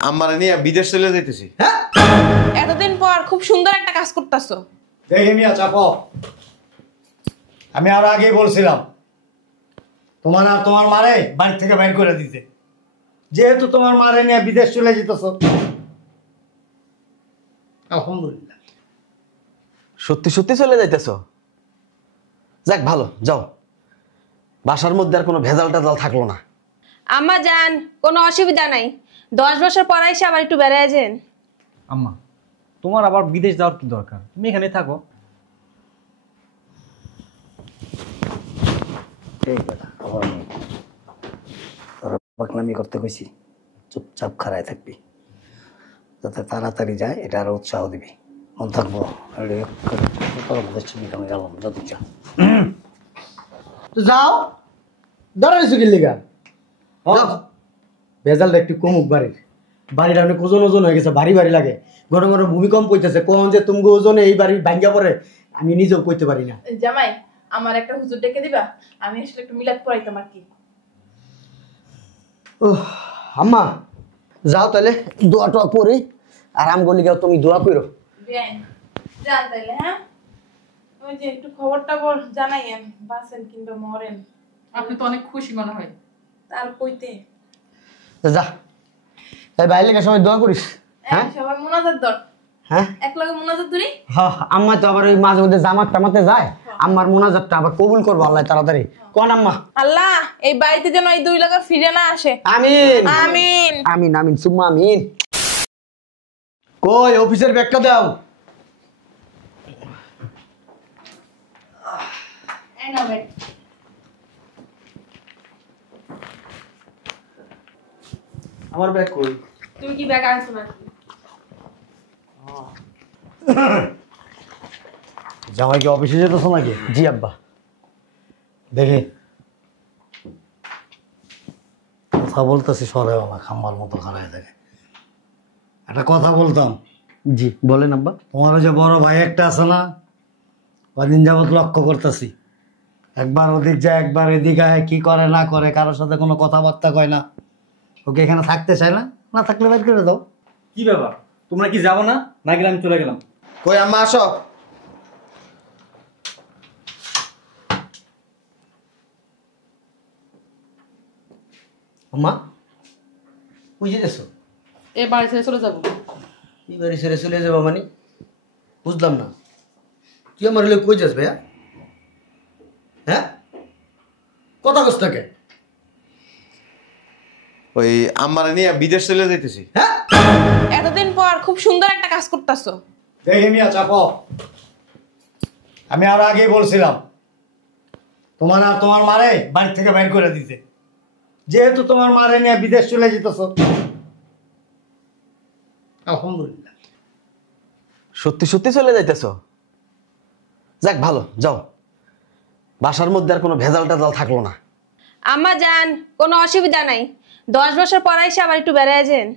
আমার নিয়ে বিদেশ চলে যাইতেছি। হ্যাঁ, এতদিন পর খুব সুন্দর একটা কাজ করতেছো। দেখে মিয়া চাপো। আমি আর আগেই বলছিলাম তোমার আর তোমার মারে বাড়ি থেকে বাইর করে দিতে, যেহেতু তোমার মারে নিয়ে বিদেশ চলে যেতেছ। আলহামদুলিল্লাহ। সত্যি সত্যি চলে যাইতেছো? যাক ভালো, যাও। বাসার মধ্যে আর কোনো ভেজাল টেজাল থাকলো না। আম্মা যান, কোনো অসুবিধা নাই। 10 বছর পর এসে আবার একটু বেড়ায় যান। আম্মা, তোমার আবার বিদেশ যাওয়ার কি দরকার? তুমি এখানে থাকো। এই বেটা আবার তোরা বাকনামি করতে কইছি, চুপচাপ খাড়ায় থাকবি, যাতে তাড়াতাড়ি যায় এটা আরো উৎসাহ দিবি। মন থাকবো গেলাম যদি চা যাও দাঁড়াইছো কি লিগা? ভেজালটা একটু কমুক বাড়ির। বাড়িটা অনেক ওজন ওজন হয়ে গেছে, ভারী ভারী লাগে। ঘন ঘন ভূমিকম্প হইতেছে, কোন যে তুমি ওজনে এই বাড়ি ভাঙ্গা পড়ে আমি নিজেও কইতে পারি না। জামাই, আমার একটা হুজুর ডেকে দিবা? আমি আসলে একটু মিলাদ পড়াইতাম আর কি। ও আম্মা, যাও তাহলে দোয়া টোয়া করি। আর আমগুলি গাও, তুমি দোয়া করো। বেআইন যান তাইলে। হ্যাঁ, ওই যে একটু খবরটা বল জানাইয়েন, বাঁচেন কিংবা মরেন। আপনি তো অনেক খুশি মনে হয়। তার কইতে যা, এই বাইরে লেগে সবাই দোয়া করিস। হ্যাঁ সবাই মুনাজাত দর। হ্যাঁ, এক লগে মুনাজাত ধরি। হ্যাঁ, আম্মা তো আবার ওই মাঝে মধ্যে জামাত টামাতে যায়। আম্মার মোনাজাতটা আবার কবুল করবো আল্লাহ তাড়াতাড়ি। কোন আম্মা? আল্লাহ এই বাড়িতে যেন এই 2 লাখ ফিরে না আসে। আমিন আমিন আমিন আমিন সুম্মা আমিন। কই অফিসের ব্যাগটা দাও। এই নাও ব্যাগ। আমার ব্যাগ কই? তুমি কি ব্যাগ আনছো না? জামাই কি অফিসে যেতেছ নাকি? জি আব্বা। দেখি কথা বলতেছি, সরেও না, খাম্বার মতো খারায় থাকে। একটা কথা বলতাম। জি বলেন আব্বা। তোমার যে বড় ভাই একটা আছে না, কদিন যাবত লক্ষ্য করতেছি, একবার ওদিক যায় একবার এদিকে আয়, কি করে না করে, কারোর সাথে কোনো কথাবার্তা কয় না। ওকে এখানে থাকতে চায় না, না থাকলে বাইর করে দাও। কি ব্যাপার, তোমরা কি যাবো না নাকি? আমি চলে গেলাম। কই আম্মা আসো। আম্মা বুঝে গেছো? এ বাড়ি ছেড়ে চলে যাবো। এই বাড়ি ছেড়ে চলে যাবো মানে? বুঝলাম না। তুই আমার হলে কই যাস ভাইয়া? হ্যাঁ, কথা কস থাকে। ওই আমার নিয়ে বিদেশ চলে যাইতেছি। হ্যাঁ, এতদিন পর খুব সুন্দর একটা কাজ করতেছো। দেখে মিয়া চাপো। আমি আর আগেই বলছিলাম তোমার আর তোমার মারে বাড়ি থেকে বাইর করে দিতে, যেহেতু তোমার মারে নিয়ে বিদেশ চলে যেতেছ। আলহামদুলিল্লাহ। সত্যি সত্যি চলে যাইতেছো? যাক ভালো, যাও। বাসার মধ্যে আর কোনো ভেজাল টেজাল থাকলো না। আম্মা যান, কোনো অসুবিধা নাই। 10 বছর পর এসে আবার একটু বেড়ায় যান।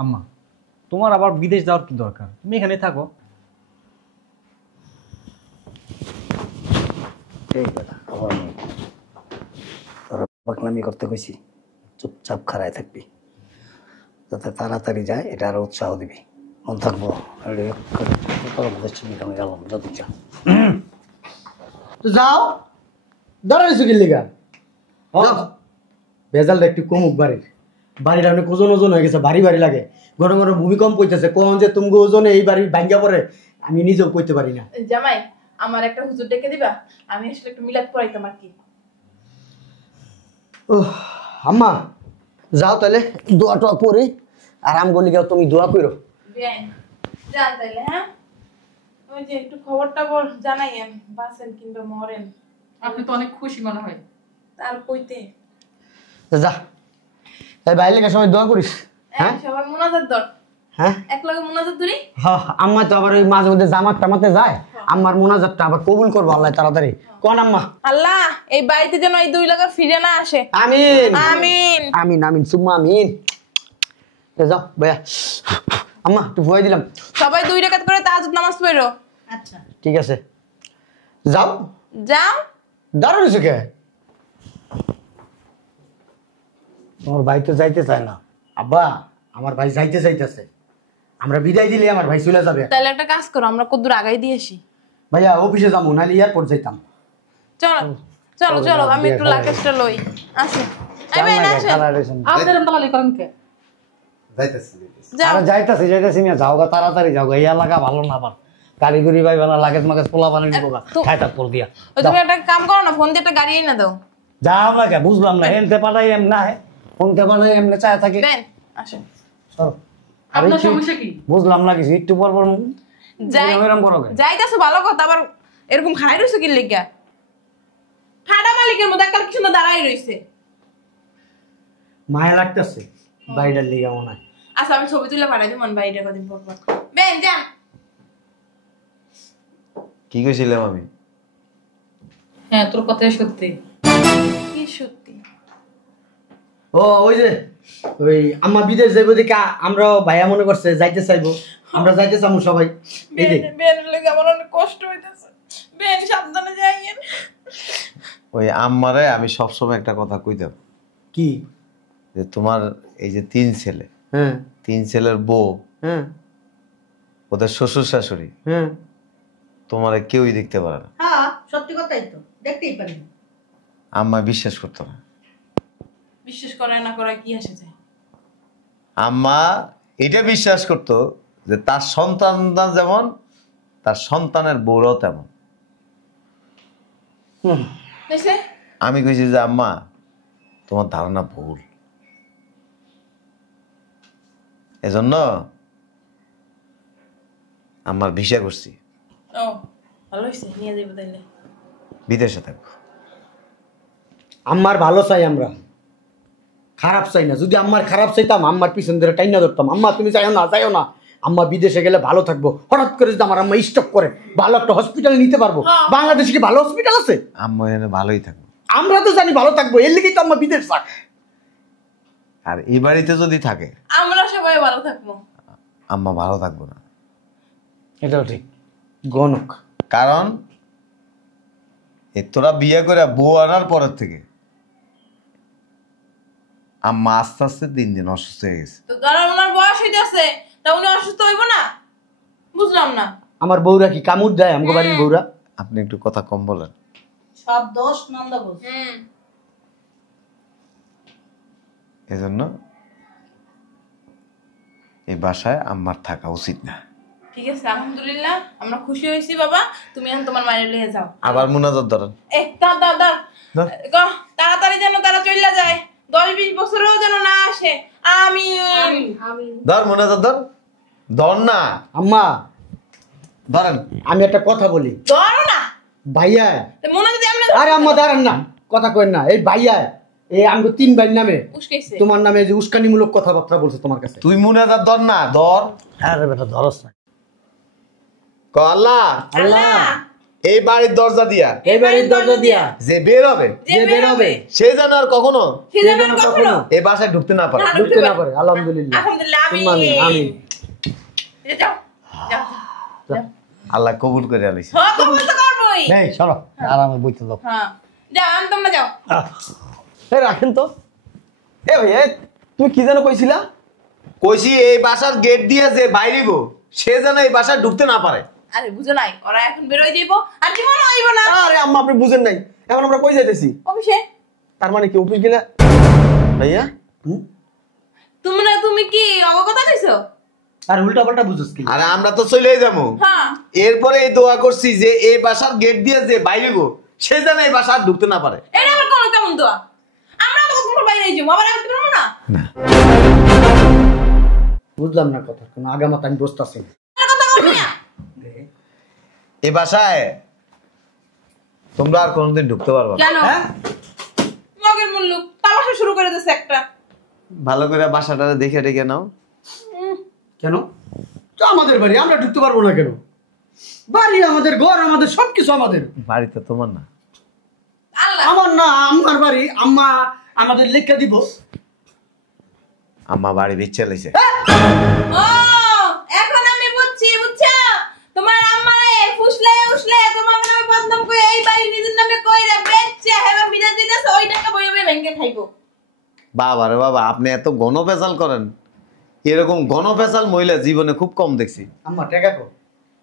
আম্মা, তোমার আবার বিদেশ যাওয়ার কি দরকার? তুমি এখানে থাকো। এই বেটা আবার তোরা বাকনামি করতে কইছি, চুপচাপ খাড়ায় থাকবি, যাতে তাড়াতাড়ি যায় এটা আরো উৎসাহ দিবি। মন থাকবো গেলাম যদি চা যাও। দাঁড়াইছো কি লিগা? ভেজালটা একটু কমুক বাড়ির। বাড়িটা অনেক ওজন ওজন হয়ে গেছে, ভারী ভারী লাগে। ঘন ঘন ভূমিকম্প হইতেছে, কোন যে তুমি ওজনে এই বাড়ি ভাঙ্গা পড়ে আমি নিজেও কইতে পারি না। জামাই, আমার একটা হুজুর ডেকে দিবা? আমি আসলে একটু মিলাদ পড়াইতাম আর কি। ও আম্মা, যাও তাহলে দোয়া টোয়া করি। আর আমগুলি গাও, তুমি দোয়া করো। বেআইন যান তাইলে। হ্যাঁ, ওই যে একটু খবরটা বল জানাইয়েন, বাঁচেন কিংবা মরেন। আপনি তো অনেক খুশি মনে হয়। তার কইতে যা, এই বাইরে লেগে সবাই দোয়া করিস। হ্যাঁ সবাই মুনাজাত দর। হ্যাঁ, এক লগে মুনাজাত ধরি। হ্যাঁ, আম্মা তো আবার ওই মাঝে মধ্যে জামাত টামাতে যায়। আম্মার মোনাজাতটা আবার কবুল করবো আল্লাহ তাড়াতাড়ি। কোন আম্মা? আল্লাহ এই বাড়িতে যেন এই 2 লাখ ফিরে না আসে। আমিন আমিন আমিন আমিন সুম্মা আমিন। যাও ভাইয়া। আম্মা একটু ভয় দিলাম। সবাই 2 রাকাত করে তাহাজ্জুদ নামাজ পড়ো। আচ্ছা ঠিক আছে, যাও। যাও। দাঁড়াইছো কে? তোমার ভাই তো যাইতে চায় না। আব্বা আমার ভাই যাইতে চাইতেছে, আমরা বিদায় দিলে আমার ভাই চলে যাবে। তাহলে একটা কাজ করো, আমরা কদ্দূর আগাই দিয়ে আসি। ভাইয়া অফিসে যাবো, নাহলে এয়ারপোর্ট যাইতাম। চলো চলো চলো, আমি একটু লাকেজটা লই আসি। এই বেন আসেন। আপনার তাহলে করেন কে? যাও। আরে যাইতাছি মিয়া, যাও গা তাড়াতাড়ি যাও গা, এই এলাকা ভালো না পার কারিগরি ভাই বানা লাগেজ মাগেজ পোলা বানাই দিব গা, খাই তাক পর দিয়া ওই তুমি একটা কাম করো না, ফোন দিয়ে একটা গাড়ি এনে দাও। যাও না কে বুঝলাম না, এনতে পাঠাই এম না হে ফোনতে পাঠাই এমনে চায় থাকি। বেন আসেন। সরো। আপনার সমস্যা কি? বুঝলাম না কিছু, একটু পর পর যাই এরকম করো কেন? যাইতাছো ভালো কথা, আবার এরকম খাড়াই রইছো কি লিগা? ঠাডা মালিকের মধ্যে একটা কি সুন্দর দাঁড়াই রইছে। মায়া লাগতেছে বাইরের লিগে মনে হয়। আচ্ছা আমি ছবি তুলে পাঠাই দিই মন বাইরে কদিন পর পর। বেন যান। কি কইছিলাম আমি? হ্যাঁ, তোর কথাই সত্যি। কি সত্যি? ও ওই যে ওই আম্মা বিদেশ যাইবো দেখে আমরাও ভাইয়া মনে করছে যাইতে চাইবো, আমরা যাইতে চাবো সবাই। এই বেন দেখ বেন লেগে আমার অনেক কষ্ট হইতাছে। বেন সাবধানে যাইয়েন। ওই আম্মারে আমি সবসময় একটা কথা কইতাম কি? যে তোমার এই যে 3 ছেলে, হ্যাঁ 3 ছেলের বউ, হ্যাঁ ওদের শ্বশুর শাশুড়ি হ্যাঁ তোমারে কেউই দেখতে পারে না। হ্যাঁ সত্যি কথাই তো, দেখতেই পারি। আম্মা বিশ্বাস করতো না। বিশ্বাস করে না করে কি আসে যায়? আম্মা এটা বিশ্বাস করতো যে তার সন্তানরা যেমন তার সন্তানের বউরাও তেমন। দেখছে? আমি কইছি যে আম্মা তোমার ধারণা ভুল, এজন্য আমার ভিসা করছি, ও ভালো হইছে, নিয়ে যাবো তাইলে। বিদেশে থাকবো। আম্মার ভালো চাই আমরা, খারাপ চাই না। যদি আম্মার খারাপ চাইতাম আম্মার পিছন ধরে টাইনা ধরতাম, আম্মা তুমি যাইও না যাইও না, আম্মা বিদেশে গেলে ভালো থাকবো। হঠাৎ করে যদি আমার আম্মা স্টক করে ভালো একটা হসপিটালে নিতে পারবো। বাংলাদেশে কি ভালো হসপিটাল আছে? আম্মা এনে ভালোই থাকবো। আমরা তো জানি ভালো থাকবো, এর লিগেই তো আম্মা বিদেশ থাক। আর এই বাড়িতে যদি থাকে আমরা সবাই ভালো থাকবো। আম্মা ভালো থাকবো না। এটাও ঠিক। গণক কারণ তোরা বিয়ে করে বউ আনার পরের থেকে আম্মা আস্তে আস্তে দিন দিন অসুস্থ হয়ে গেছে। তো কারণ ওনার বয়স হইতাছে, তা উনি অসুস্থ হইব না? বুঝলাম না। আমার বউরা কি কামড় দেয়? আমগো বাড়ির বউরা। আপনি একটু কথা কম বলেন। সব দোষ নন্দ বোঝ। এজন্য এই বাসায় আম্মার থাকা উচিত না। ঠিক আছে, আলহামদুলিল্লাহ আমরা খুশি হয়েছি বাবা। তুমি এখন তোমার মায়ের লিয়ে যাও। আবার মুনাজাত ধরেন। দাও দাও দাও, তাড়াতাড়ি যেন তারা চলে যায়, 10-20 বছরেও যেন না আসে। আমি ধর মুনাজাত ধর, ধর না আম্মা ধরেন। আমি একটা কথা বলি। ধরো না ভাইয়া, মনে যদি আমরা আরে আম্মা দাঁড়ান না, কথা কইন না। এই ভাইয়া এই আমগো 3 ভাইয়ের নামে উস্কাইছে। তোমার নামে যে উস্কানিমূলক কথাবার্তা বলছে তোমার কাছে। তুই মুনাজাত ধর না, ধর। আরে বেটা ধরস না। ক আল্লাহ আল্লাহ এই বাড়ির দরজা দিয়া এই বাড়ির দরজা দিয়া যে বের হবে যে বের হবে সে যেন আর কখনো সে যেন আর কখনো এই বাসায় ঢুকতে না পারে। ঢুকতে না পারে। আলহামদুলিল্লাহ আলহামদুলিল্লাহ আমিন আমিন আমিন। যাও যাও যাও। আল্লাহ কবুল করে আলিস। হ্যাঁ কবুল তো করবই। এই চলো আরামে বইতে দাও। হ্যাঁ যাও, আমি তোমরা যাও। এই রাখেন তো। এ ভাই তুমি কি যেন কইছিলা? কইছি এই বাসার গেট দিয়ে যে বাইরিব সে যেন এই বাসায় ঢুকতে না পারে। আরে বুঝো নাই, ওরা এখন বেরোয় যাইবো আর জীবনও আইব না। আরে আম্মা আপনি বুঝেন নাই, এখন আমরা কই যাইতেছি? অফিসে। তার মানে কি অফিস গেলে? ভাইয়া তুমি কি অবগত হইছো? আর উল্টা পাল্টা বুঝছ কি? আরে আমরা তো চলেই যাবো। হ্যাঁ এরপরে এই দোয়া করছি যে এই বাসার গেট দিয়ে যে বাইরিব সে যেন এই বাসা আর ঢুকতে না পারে। এটা আবার কোন কেমন দোয়া? আমরা তো কখনো বাইরে যাইবো, আবার আসতে পারবো না। বুঝলাম না কথা, কোন আগামাত আমি বসতাছি না। কথা বলবি না। এই বাসায় তোমরা আর কোনোদিন ঢুকতে পারবে না। কেন? মগের মুল্লুক তামাশা শুরু করে দিয়েছে একটা। ভালো করে বাসাটা দেখে দেখে নাও। কেন? তো আমাদের বাড়ি, আমরা ঢুকতে পারবো না কেন? বাড়ি আমাদের, ঘর আমাদের, সবকিছু আমাদের। বাড়িতে তোমার না, আল্লাহ আমার না, আমার বাড়ি। আম্মা আমাদের লেখা দিব। আম্মা বাড়ি বিচ্ছে লাইছে। ও এখন আমি বুঝছি, বুঝছো? তোমার আম্মারে ফুসলে উসলে তোমার নামে বদনাম করে এই বাড়ি নিজের নামে কইরা বেচছে এবং বিদায় দিতেছে, ওই টাকা বইবে ব্যাংকে খাইবো। বাবা রে বাবা, আপনি এত ঘন পেশাল করেন, এরকম গণপেশাল মহিলা জীবনে খুব কম দেখছি। আম্মা টাকা কো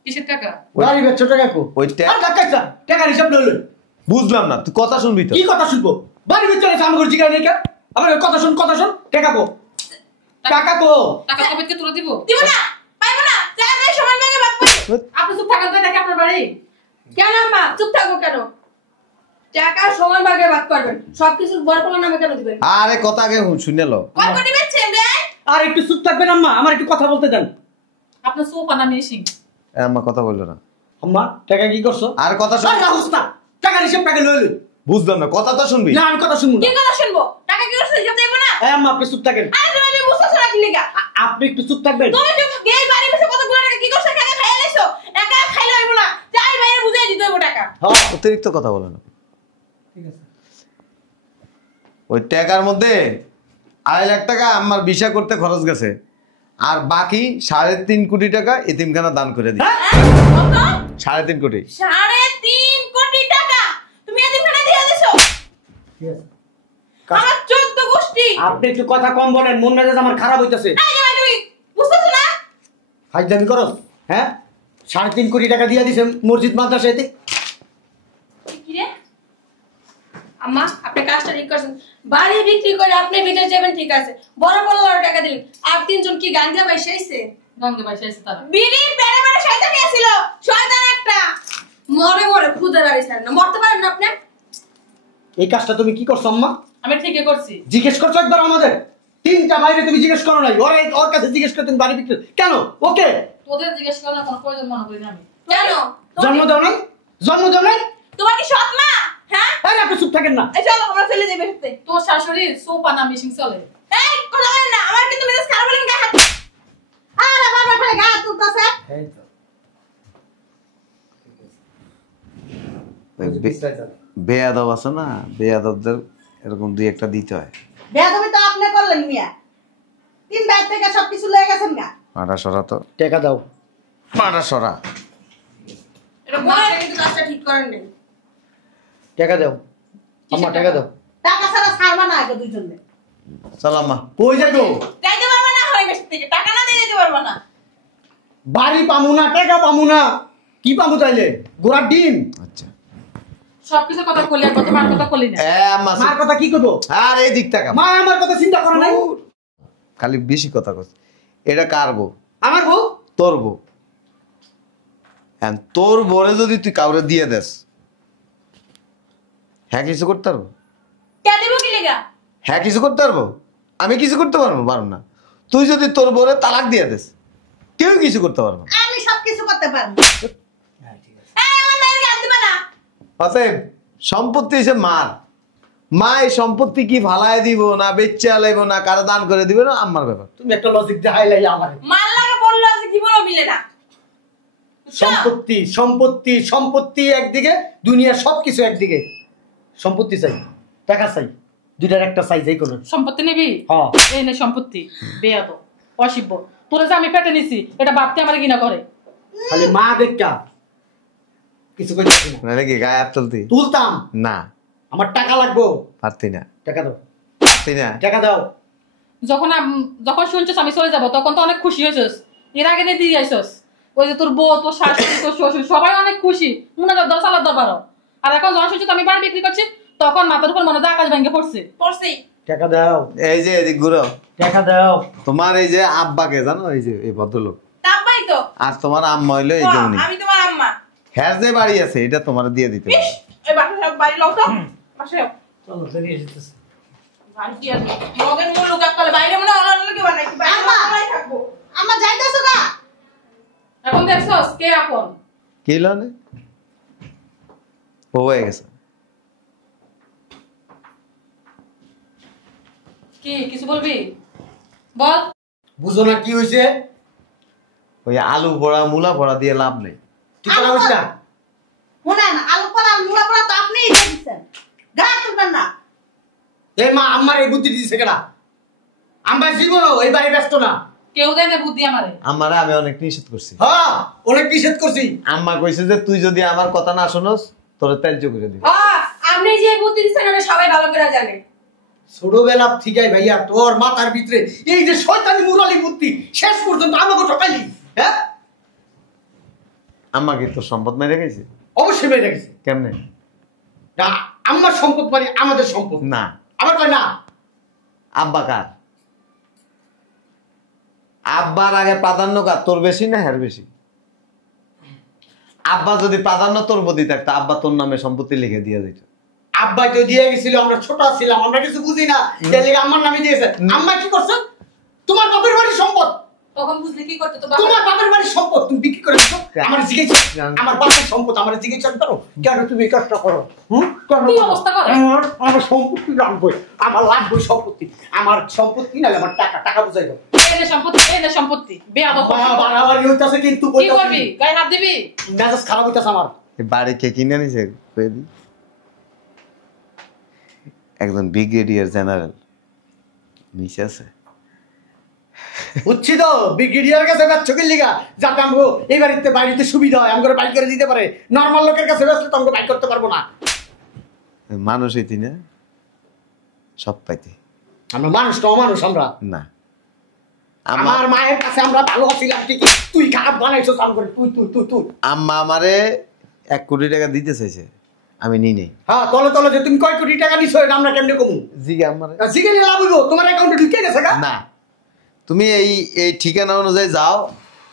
কিসের টাকা? বাড়ি বেচছো টাকা কো ওই আর টাকা টাকার হিসাব লইল বুঝলাম না, তুই কথা শুনবি তো? কি কথা শুনবো? বাড়ি বেচছো না আমার জিগা নেই কা আমার কথা শুন টাকা কো টাকা কো টাকা কবে থেকে তুলে দিব? দিব না, পাইবো না, চার ভাই সমান ভাগে ভাগ করি। আপনি চুপ থাকেন তো, এটা কি আপনার বাড়ি? কেন আম্মা চুপ থাকো কেন? টাকা সমান ভাগে ভাগ করবেন, সবকিছু বড় পোলা নামে কেন দিবেন? আরে কথা আগে শুনে লো। কয় কোটি বেচছেন রে? আর একটু চুপ থাকবেন আম্মা, আমার একটু কথা বলতে দেন। আপনার সোফা না মেশিন? আম্মা কথা বললো না। আম্মা টাকা কি করছো? আর কথা শুন। আর রাহুস না, টাকার হিসাব টাকা লইল। বুঝলাম না, কথা তো শুনবি। না আমি কথা শুনবো কি না। কথা শুনবো? টাকা কি করছিস হিসাব দেব না? এই আম্মা আপনি চুপ থাকেন। আরে তুমি বুঝছছ না কি লাগা? আপনি একটু চুপ থাকবেন। তুমি তো গেই বাড়ি বসে কতগুলো টাকা কি করছ? টাকা খাইয়া লাইছো, একা খাইলে হইব না, চাই ভাইরে বুঝাই দিতে হইব টাকা। হ্যাঁ অতিরিক্ত কথা বলে না। ঠিক আছে। ওই টাকার মধ্যে 2.5 লাখ টাকা আমার ভিসা করতে খরচ গেছে, আর বাকি 3.5 কোটি টাকা এতিমখানা দান করে দিই। কত? 3.5 কোটি। 3.5 কোটি টাকা তুমি এদিনখানে দিয়ে দিছো? ঠিক আছে। আমার 14 গোষ্ঠী। আপনি একটু কথা কম বলেন, মন মেজাজ আমার খারাপ হইতাছে। এই যে তুমি বুঝছছ না? হাজদামি করস? হ্যাঁ 3.5 কোটি টাকা দিয়ে দিছেন মসজিদ মাদ্রাসাতে। কি রে আম্মা, আপনি কাজটা ঠিক করছেন। বাড়ি বিক্রি করে আপনি বিদেশ যাবেন ঠিক আছে, বড় পোলার টাকা দিলেন, আর 3 জন কি গাঞ্জা পয়সা আইছে? গঙ্গে বাইসে আছে তারা। বিড়ি পেড়ে পেড়ে শয়তানি আছিল, শয়তান একটা। মরে মরে খুদের আর ইসার না মরতে পারেন না আপনি? এই কাজটা তুমি কি করছো আম্মা? আমি ঠিকই করছি। জিজ্ঞেস করছো একবার আমাদের? 3টা বাইরে তুমি জিজ্ঞেস করো নাই, ওর কাছে জিজ্ঞেস করে তুমি বাড়ি বিক্রি কেন? ওকে তোদের জিজ্ঞেস করার কোনো প্রয়োজন মনে করি না আমি। কেন? জন্ম দাও নাই? জন্ম দাও নাই? তোমার কি সৎ মা? হ্যাঁ? আরে আপনি চুপ থাকেন না। এই চলো আমরা চলে যাই বেরতে। তোর শাশুড়ির সোফা না মেশিন চলে? এই কথা বলেন না, আমার কিন্তু মেজাজ খারাপ হলে গায়ে হাত। আরে বাবা ফেলে গা তুলতাছে। বেয়াদব আছে না, বেয়াদবদের এরকম 2-1টা দিতে হয়। বেয়াদবি তো আপনি করলেন মিয়া, 3 ভাই থেকে সবকিছু লয়ে গেছেন গা। মারা সরা তো, টাকা দাও। মারা সরা। এটা বলে কিন্তু কাজটা ঠিক করেন নাই। টাকা দাও আম্মা, টাকা দাও। টাকা ছাড়া ছাড়বা না আগে দুইজনে। চল আম্মা। কই যাবো? যাইতে পারবে না হয়ে গেছে থেকে, টাকা না দিয়ে যেতে পারবে না। বাড়ি পামু না, টাকা পামু না, কি পামু তাইলে? গোড়ার ডিম। আচ্ছা সবকিছু কথা কলি আর কত বার কথা কলি না। আম্মা মার কথা কি করবো? আর এই দিক টাকা মা আমার কথা চিন্তা করে নাই। খালি বেশি কথা কস। এটা কার বউ? আমার বউ। তোর বউ। তোর বরে যদি তুই কাউরে দিয়ে দেস, হ্যাঁ কিছু করতে পারবো? কে দিব কি লেগা? হ্যাঁ কিছু করতে পারবো? আমি কিছু করতে পারবো? পারবো না। তুই যদি তোর বরে তালাক দিয়ে দেস, কেউ কিছু করতে পারবো না। আমি সবকিছু করতে পারবো। এই আমার মেয়ের হাত দিবা না। অতএব সম্পত্তি এসে মার, মা এই সম্পত্তি কি ভালায় দিব না বেচে আলাইব না কারো দান করে দিবে না আমার ব্যাপার। তুমি একটা লজিক দেখাইলাই আমার। মাল লাগে বললো যে জীবনও মিলে না। সম্পত্তি সম্পত্তি সম্পত্তি একদিকে, দুনিয়ার সবকিছু একদিকে। সম্পত্তি চাই, টাকা চাই, দুইটার একটা চাই, যাই কোনো। সম্পত্তি নিবি? হ্যাঁ। এই নে সম্পত্তি। বেয়াদ অসিব্য। তোরা যে আমি পেটে নিছি এটা ভাবতে আমার ঘৃণা করে। খালি মা দেখা কিছু কইতাছি না। নাহলে কি গায়ে হাত তুলতি? তুলতাম না, আমার টাকা লাগবো। পারতি না, টাকা দাও, পারতি না। টাকা দাও। যখন শুনছিস আমি চলে যাবো তখন তো অনেক খুশি হয়েছিস। এর আগে দিয়ে দিয়ে আইসস। ওই যে তোর বউ, তোর শাশুড়ি, তোর শ্বশুর সবাই অনেক খুশি, মুনাজাত দাও, সালাদ দাও পারো। আর এখন যখন শুনছিস আমি বাড়ি বিক্রি করছি তখন মাথার উপর মনে হয় আকাশ ভেঙে পড়ছে। পড়ছি। টাকা দাও, এই যে এদিক ঘুরো। টাকা দাও। তোমার এই যে আব্বাকে জানো, এই যে এই ভদ্রলোক, তাপবাই তো। আর তোমার আম্মা হইলো এই যে উনি। আমি তোমার আম্মা। হ্যাঁ যে বাড়ি আছে এটা তোমার দিয়ে দিতে হবে। এই বাসা সব বাড়ি লও তো। বাসায় চলো বেরিয়ে যেতেছে। বাড়ি কি আছে? মগের মূল লুকাত করে বাইরে মনে হয় অন্য লোকে বানাইছি। বাইরে বানাই থাকবো। আমার যাইতেছো গা। এখন দেখছস কে আপন? কি লনে ও হয়ে গেছে। কি কিছু বলবি? বল। বুঝো না কি হয়েছে? ওই আলু পোড়া মূলা পোড়া দিয়ে লাভ নেই। ঠিক করা হয়েছে না? শুনেন, আলু পোড়া মুলা পোড়া তো আপনিই দিয়ে দিচ্ছেন, গা তুলবেন না। এই মা আমার এই বুদ্ধি দিছে কেনা? আমার জীবনও এই বাড়ি ব্যস্ত না। কেউ দেয় না বুদ্ধি আমারে। আমারে আমি অনেক নিষেধ করছি। হ্যাঁ অনেক নিষেধ করছি। আম্মা কইছে যে তুই যদি আমার কথা না শুনস তোর ত্যায্য করে দিবি। আপনি যে বুদ্ধি দিচ্ছেন ওটা সবাই ভালো করে জানে। ছোটবেলা থেকেই ভাইয়া তোর মাথার ভিতরে এই যে শয়তানি মুরালি বুদ্ধি শেষ পর্যন্ত আমাকে ঠকাইলি। হ্যাঁ, আমাকে তো সম্পদ মেরে গেছে। অবশ্যই মেরে গেছে। কেমনে? না, আমার সম্পদ মানে আমাদের সম্পদ না, আমার কয় না। আব্বা কার? আব্বার আগে প্রাধান্য কার, তোর বেশি না হের বেশি? আব্বা যদি প্রাধান্য তোর প্রতি থাকতো, আব্বা তোর নামে সম্পত্তি লিখে দিয়ে দিত। আব্বা তো দিয়ে গেছিল, আমরা ছোট ছিলাম, আমরা কিছু বুঝি না, এর লিগে আম্মার নামে দিয়েছে। আম্মা কি করছে? তোমার বাপের বাড়ির সম্পদ, তখন বুঝলি কি করতে তো তোমার বাপের বাড়ির সম্পদ তুমি বিক্রি করে দিছো। আমার জিজ্ঞেস, আমার বাপের সম্পদ আমার জিজ্ঞেস করো কেন তুমি এই কাজটা করো? কেন কি করো? অবস্থা করে? আমার সম্পত্তি লাগবে, আমার লাগবে সম্পত্তি, আমার সম্পত্তি নালে আমার টাকা টাকা বুঝাই দাও। এনে সম্পত্তি বেয়াদব বাড়াবাড়ি হইতাছে কিন্তু কি করবি? গায়ে হাত দিবি? মেজাজ খারাপ হইতাছে আমার। এই বাড়ি কে কিনে নিছে কয়ে দি? একজন ব্রিগেডিয়ার জেনারেল নিচে আছে। বুঝছি তো, ব্রিগেডিয়ার কাছে বেচছো কি লিগা, যাতে আমগো এই বাড়িতে বাইরেতে সুবিধা হয়, আমগো বাইক করে দিতে পারে। নরমাল লোকের কাছে বেচলে তো আমগো বাইক করতে পারবো না। মানুষ হইতি না সব পাইতি? আমরা মানুষ তো অমানুষ আমরা না। আমার মায়ের কাছে আমরা ভালো ছিলাম ঠিক, তুই খারাপ বানাইছস আম করে, তুই তুই তুই তুই আম্মা আমারে 1 কোটি টাকা দিতে চাইছে, আমি নিই নাই। হ্যাঁ, তলে তলে যে তুমি কয় কোটি টাকা নিছো এটা আমরা কেমনে কমু? জিগে আমারে জিজ্ঞেস লাভ হইব, তোমার অ্যাকাউন্টে ঢুকে গেছে গা? না, তুমি এই ঠিকানা অনুযায়ী যাও,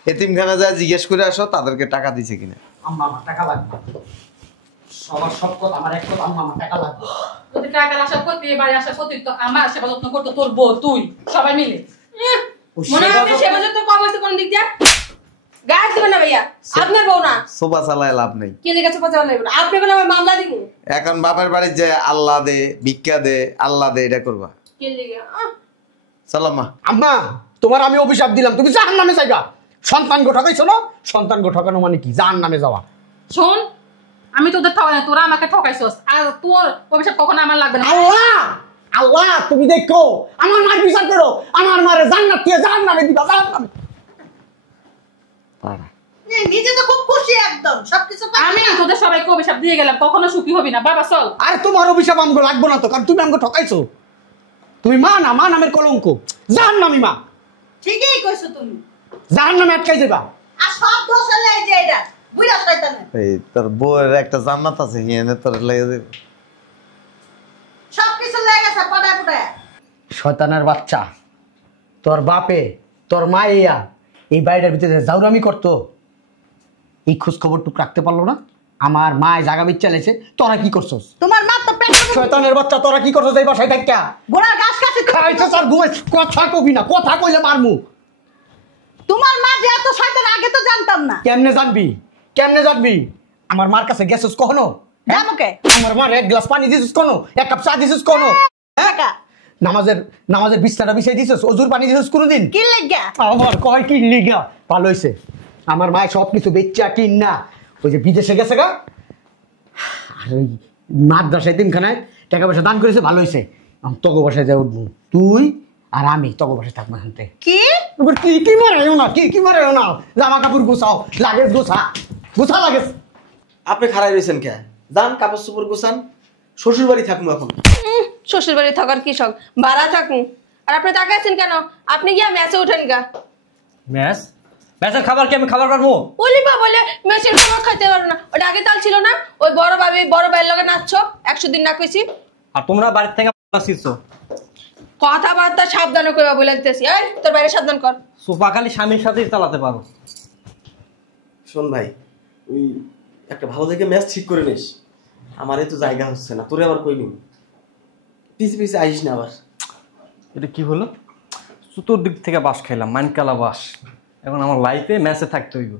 এতিমখানা যায় জিজ্ঞেস করে আসো তাদেরকে টাকা দিছে কিনা। আম্মা আমার টাকা লাগবে, সবার সব কথা আমার এক কথা, আম্মা আমার টাকা লাগবে। যদি টাকার আশা করতি, বাড়ি আশা করতি, তো আমার সেবা যত্ন করতো তোর বউ, তুই, সবাই মিলে। মনে হয় আপনি সেবা যত্ন কম হয়েছে কোন দিক দিয়ে? গায়ে দিবেন না ভাইয়া, আপনার বউ না। সোফা চালায় লাভ নেই। কে লিখেছে পচা লাগবে? আপনি বলে আমি মামলা দিব। এখন বাপের বাড়ির যে আল্লাহ দে, ভিক্ষা দে, আল্লাহ দে, এটা করবা। কে লিখে? চলো মা। আম্মা তোমার আমি অভিশাপ দিলাম, তুমি জাহান্নামে যাইবা। সন্তান গো ঠকাইছো না, সন্তান গো ঠকানো মানে কি? জাহান্নামে যাওয়া। শোন, আমি তোদের ঠকাই, তোরা আমাকে ঠকাইছস, আর তোর অভিশাপ কখনো আমার লাগবে না। আল্লাহ আল্লাহ, তুমি দেখো আমার মার বিচার করো, আমার মারে জান্নাত দিয়ে জাহান্নামে দিবা, জাহান্নামে। নিজে তো খুব খুশি একদম সবকিছু পাচ্ছি আমি না। তোদের সবাইকে অভিশাপ দিয়ে গেলাম, কখনো সুখী হবি না। বাবা চল। আর তোমার অভিশাপ আমগো লাগবো না তো, কারণ তুমি আমগো ঠকাইছো। তুমি মা না, মা নামের কলঙ্ক, জাহান্নামী মা, ঠিকই কইছো তুমি। জাহান্নামে আটকাই যাবা। আর সব দোষ হলে এই যে এটা বুইরা শয়তানের। এই তোর বউয়ের একটা জান্নাত আছে, হিয়ানে তোর লেগে দেবে। সবকিছু লেগে গেছে পড়ায় পড়ায়। শয়তানের বাচ্চা, তোর বাপে তোর মাইয়া এই বাড়িটার ভিতরে জাউরামি করতো, এই খোঁজ খবর টুক রাখতে পারলো না। আমার মায় জাগা মিট চালিয়েছে, তোরা কি করছস? তোমার মা তো পেটে শয়তানের বাচ্চা, তোরা কি করছস এই বাসায় থাইকা? ঘোড়ার ঘাস কাটে। খাইছস আর ঘুমাই, কথা কবি না, কথা কইলে মারমু। তোমার মা যে এত শয়তান আগে তো জানতাম না। কেমনে জানবি, কেমনে জানবি? আমার মার কাছে গেছস কখনো? জামুকে আমার মার এক গ্লাস পানি দিছিস কোনো? এক কাপ চা দিছিস কোনো? টাকা নামাজের বিছনাটা বিছাই দিছিস? অজুর পানি দিছিস কোনোদিন? কি লাগা? আমার কয় কি লিগা ভালো হইছে। আমার মায় সব কিছু বেচা কিন না ওই যে বিদেশে গেছে গা, আর ওই মাদ্রাসায় তিনখানায় টাকা পয়সা দান করেছে, ভালো হয়েছে। তগো বাসায় যা উঠবো, তুই আর আমি তগো বাসায় থাকবো হানতে। কি এবার কি কি মারাইও না, কি মারাইও না, জামা কাপড় গুছাও, লাগেজ গুছা লাগেজ। আপনি খারাই রয়েছেন কে? যান কাপড় চোপড় গোছান, শ্বশুর বাড়ি থাকুন এখন। শ্বশুর বাড়ি থাকার কি শখ, ভাড়া থাকুন। আর আপনি তাকাইছেন কেন? আপনি গিয়া ম্যাচে ওঠেন গা। ম্যাচের খাবার কি আমি খাবার পারবো? ওলিপা বলে ম্যাচের খাবার খাইতে পারো না। ওটা আগে তাল ছিল না? ওই বড় ভাইয়ের লগে নাচছো 100 দিন না কইছি। আর তোমরা বাড়ির থেকে আসিছো, কথাবার্তা সাবধানে কইবা বলে দিতেছি। এই তোর বাইরে সাবধান কর। সোফা খালি স্বামীর সাথেই চালাতে পারো। শোন ভাই, ওই একটা ভালো দেখে ম্যাচ ঠিক করে নিস, আমার তো জায়গা হচ্ছে না, তোরে আবার কই নিব, পিছে পিছে আইস না আবার। এটা কি হলো? চতুর্দিক থেকে বাস খাইলাম, মানকালা বাস। এখন আমার লাইফে ম্যাচে থাকতে হইব।